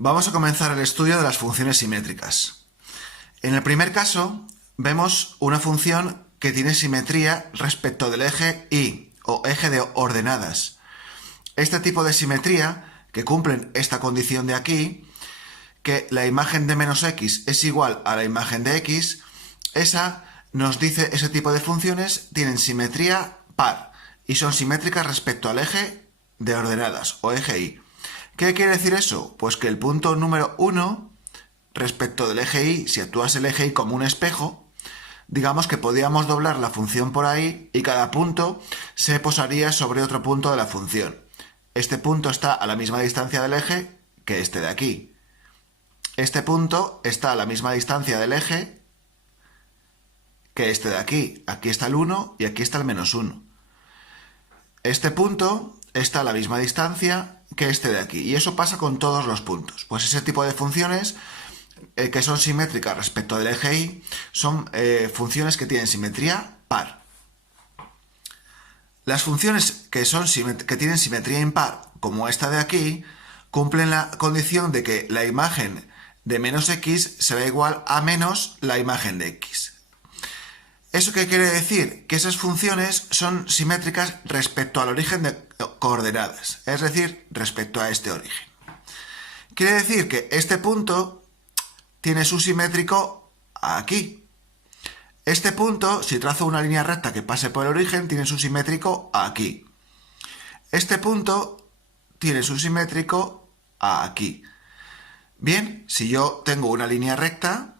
Vamos a comenzar el estudio de las funciones simétricas. En el primer caso, vemos una función que tiene simetría respecto del eje Y o eje de ordenadas. Este tipo de simetría, que cumplen esta condición de aquí, que la imagen de menos x es igual a la imagen de x, esa nos dice ese tipo de funciones tienen simetría par y son simétricas respecto al eje de ordenadas o eje Y. ¿Qué quiere decir eso? Pues que el punto número 1 respecto del eje Y, si actuase el eje Y como un espejo, digamos que podríamos doblar la función por ahí y cada punto se posaría sobre otro punto de la función. Este punto está a la misma distancia del eje que este de aquí. Este punto está a la misma distancia del eje que este de aquí. Aquí está el 1 y aquí está el menos 1. Este punto está a la misma distancia que este de aquí. Y eso pasa con todos los puntos. Pues ese tipo de funciones que son simétricas respecto del eje Y son funciones que tienen simetría par. Las funciones que tienen simetría impar, como esta de aquí, cumplen la condición de que la imagen de menos x será igual a menos la imagen de x. ¿Eso qué quiere decir? Que esas funciones son simétricas respecto al origen de coordenadas, es decir, respecto a este origen. Quiere decir que este punto tiene su simétrico aquí. Este punto, si trazo una línea recta que pase por el origen, tiene su simétrico aquí. Este punto tiene su simétrico aquí. Bien, si yo tengo una línea recta,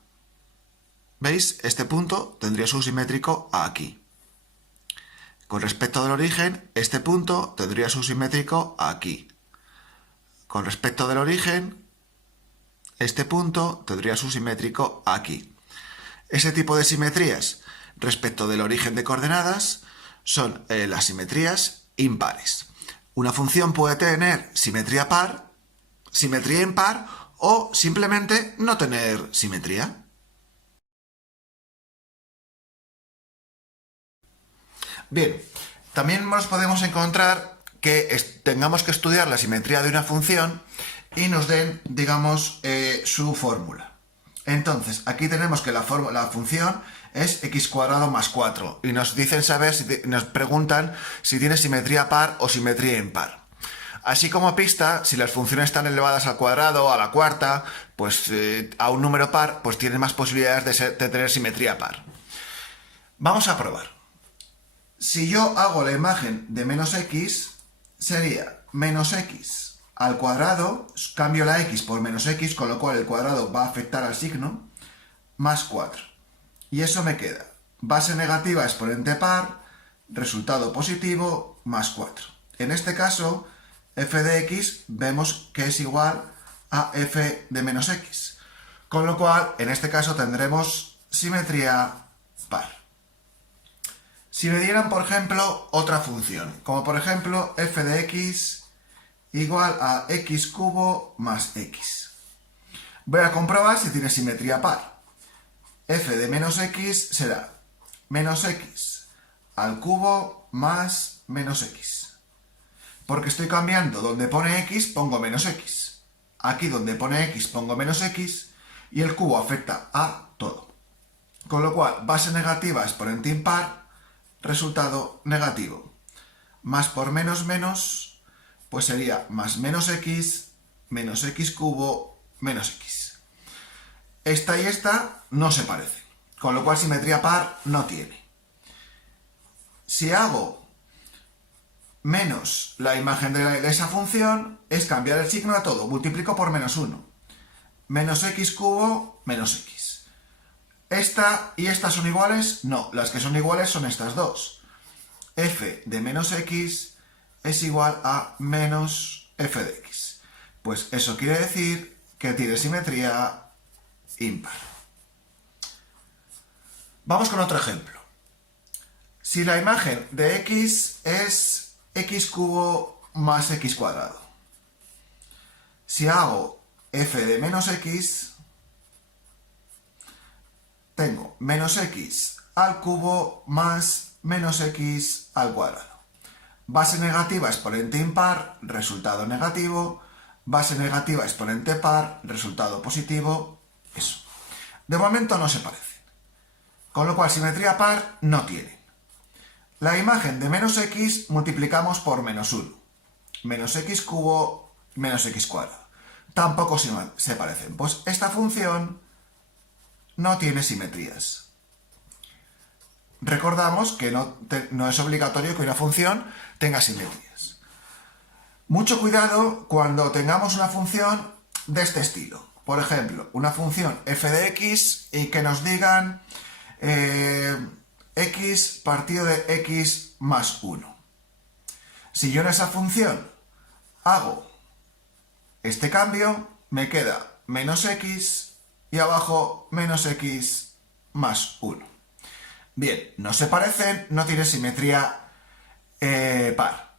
¿veis? Este punto tendría su simétrico aquí. Con respecto del origen, este punto tendría su simétrico aquí. Con respecto del origen, este punto tendría su simétrico aquí. Ese tipo de simetrías respecto del origen de coordenadas son las simetrías impares. Una función puede tener simetría par, simetría impar o simplemente no tener simetría. Bien, también nos podemos encontrar que tengamos que estudiar la simetría de una función y nos den, digamos, su fórmula. Entonces, aquí tenemos que la función es x² más 4 y nos dicen nos preguntan si tiene simetría par o simetría impar. Así como pista, si las funciones están elevadas al cuadrado, a la cuarta, pues a un número par, pues tienen más posibilidades de tener simetría par. Vamos a probar. Si yo hago la imagen de menos x, sería menos x al cuadrado, cambio la x por menos x, con lo cual el cuadrado va a afectar al signo, más 4. Y eso me queda base negativa exponente par, resultado positivo, más 4. En este caso, f de x vemos que es igual a f de menos x. Con lo cual, en este caso tendremos simetría par. Si me dieran, por ejemplo, otra función, como por ejemplo f de x igual a x³ más x. Voy a comprobar si tiene simetría par. F de menos x será menos x al cubo más menos x. Porque estoy cambiando donde pone x, pongo menos x. Aquí donde pone x, pongo menos x. Y el cubo afecta a todo. Con lo cual, base negativa exponente impar, resultado negativo. Más por menos menos, pues sería más menos x cubo, menos x. Esta y esta no se parecen, con lo cual simetría par no tiene. Si hago menos la imagen de esa función, es cambiar el signo a todo, multiplico por menos 1. Menos x cubo, menos x. ¿Esta y esta son iguales? No, las que son iguales son estas dos. F de menos x es igual a menos f de x. Pues eso quiere decir que tiene simetría impar. Vamos con otro ejemplo. Si la imagen de x es x³ más x². Si hago f de menos x, tengo menos x al cubo más menos x². Base negativa exponente impar, resultado negativo, base negativa, exponente par, resultado positivo, eso. De momento no se parecen. Con lo cual, simetría par no tienen. La imagen de menos x multiplicamos por menos 1. Menos x cubo, menos x cuadrado. Tampoco se parecen. Pues esta función no tiene simetrías. Recordamos que no es obligatorio que una función tenga simetrías. Mucho cuidado cuando tengamos una función de este estilo. Por ejemplo, una función f de x y que nos digan x partido de x más 1. Si yo en esa función hago este cambio, me queda menos x y abajo menos x más 1. Bien, no se parecen, no tiene simetría par.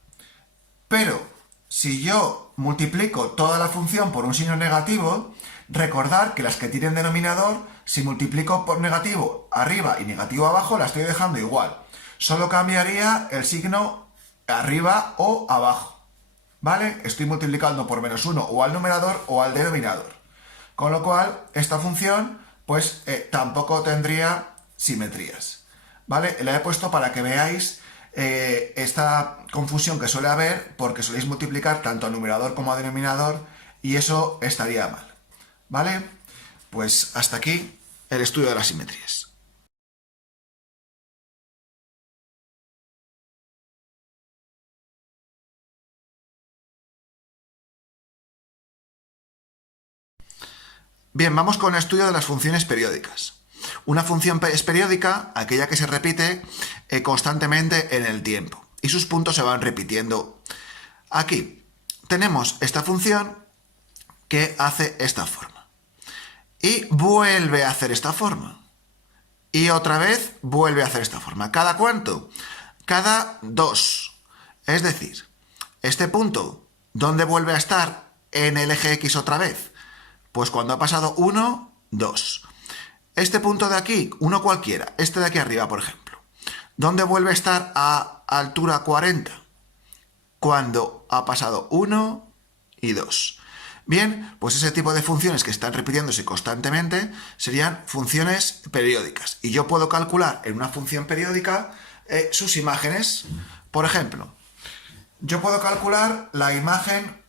Pero si yo multiplico toda la función por un signo negativo, recordar que las que tienen denominador, si multiplico por negativo arriba y negativo abajo, la estoy dejando igual. Solo cambiaría el signo arriba o abajo. ¿Vale? Estoy multiplicando por menos 1 o al numerador o al denominador. Con lo cual, esta función, pues tampoco tendría simetrías. ¿Vale? La he puesto para que veáis esta confusión que suele haber porque soléis multiplicar tanto a numerador como a denominador y eso estaría mal. ¿Vale? Pues hasta aquí el estudio de las simetrías. Bien, vamos con el estudio de las funciones periódicas. Una función es periódica, aquella que se repite constantemente en el tiempo y sus puntos se van repitiendo. Aquí tenemos esta función que hace esta forma y vuelve a hacer esta forma y otra vez vuelve a hacer esta forma. ¿Cada cuánto? Cada 2. Es decir, este punto, ¿dónde vuelve a estar en el eje X otra vez? Pues cuando ha pasado 1, 2. Este punto de aquí, uno cualquiera, este de aquí arriba, por ejemplo, ¿dónde vuelve a estar a altura 40? Cuando ha pasado 1 y 2. Bien, pues ese tipo de funciones que están repitiéndose constantemente serían funciones periódicas. Y yo puedo calcular en una función periódica sus imágenes. Por ejemplo, yo puedo calcular la imagen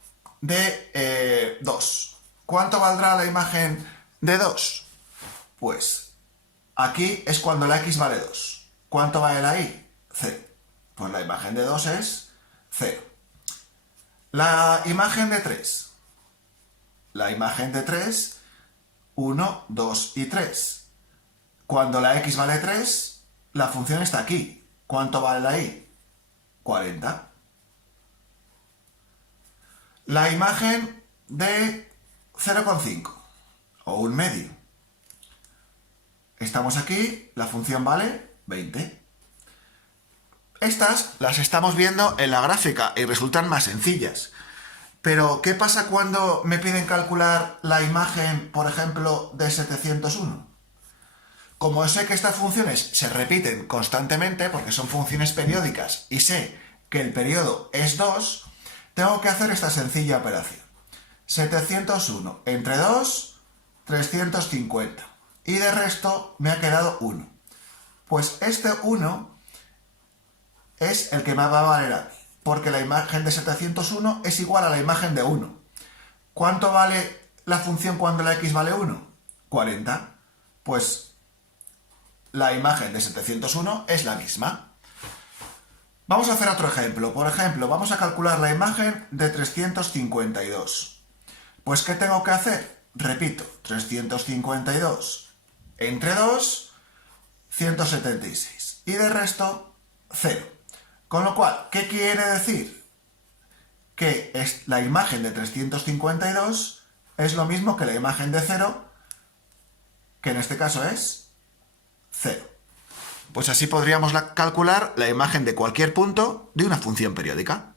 de 2. ¿Cuánto valdrá la imagen de 2? Pues aquí es cuando la x vale 2. ¿Cuánto vale la y? 0. Pues la imagen de 2 es 0. La imagen de 3. La imagen de 3, 1, 2 y 3. Cuando la x vale 3, la función está aquí. ¿Cuánto vale la y? 40. La imagen de 0,5 o un medio. Estamos aquí, la función vale 20. Estas las estamos viendo en la gráfica y resultan más sencillas. Pero, ¿qué pasa cuando me piden calcular la imagen, por ejemplo, de 701? Como sé que estas funciones se repiten constantemente, porque son funciones periódicas, y sé que el periodo es 2, tengo que hacer esta sencilla operación. 701 entre 2, 350. Y de resto me ha quedado 1. Pues este 1 es el que me va a valer aquí, porque la imagen de 701 es igual a la imagen de 1. ¿Cuánto vale la función cuando la x vale 1? 40. Pues la imagen de 701 es la misma. Vamos a hacer otro ejemplo. Por ejemplo, vamos a calcular la imagen de 352. Pues, ¿qué tengo que hacer? Repito, 352 entre 2, 176. Y de resto, 0. Con lo cual, ¿qué quiere decir? Que la imagen de 352 es lo mismo que la imagen de 0, que en este caso es 0. Pues así podríamos calcular la imagen de cualquier punto de una función periódica.